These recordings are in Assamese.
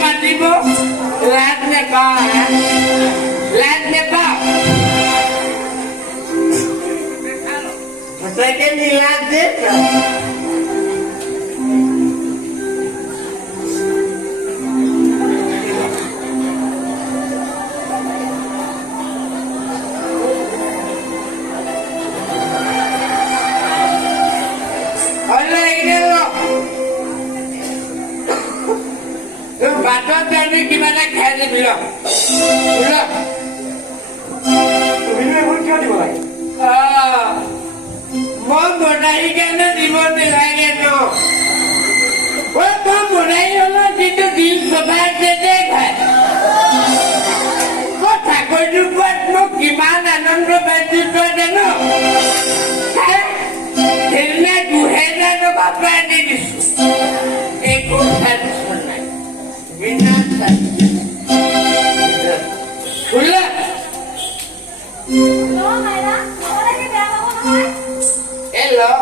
মাতিব লাজ নেপাওঁ লাজ নেপাওঁ সঁচাকে নিলাজ যে বাটত যাই কিবা এটা খাই দিবি মই বনাই কাৰণে দিব নালাগে ন মই বনাই হলে যিটো দিল চবাই দে খাই মই চাকৰিটো পোৱাত মোক কিমান আনন্দ পাইছো তই জানো সেইদিনা 2000 টকা পাই দি দিছো একো টেনশ্যন নাই বিনা খোলা Hello.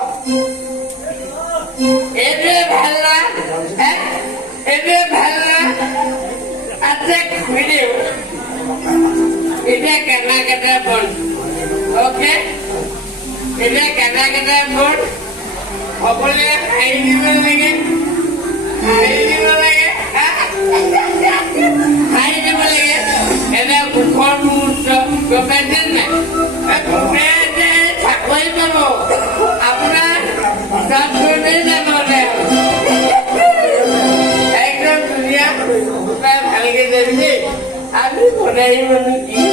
Ini bhala. Ini bhala. Ada video. Ini kena pun. Oke. Ini kena pun. Boleh ini lagi. Ini lagi. Ini lagi. Ini bukan musuh. Kebetulan. Wait a minute. Apna सब नहीं जानो रे एकदम दुनिया मैं भाग के देवी अभी बोले ही मन की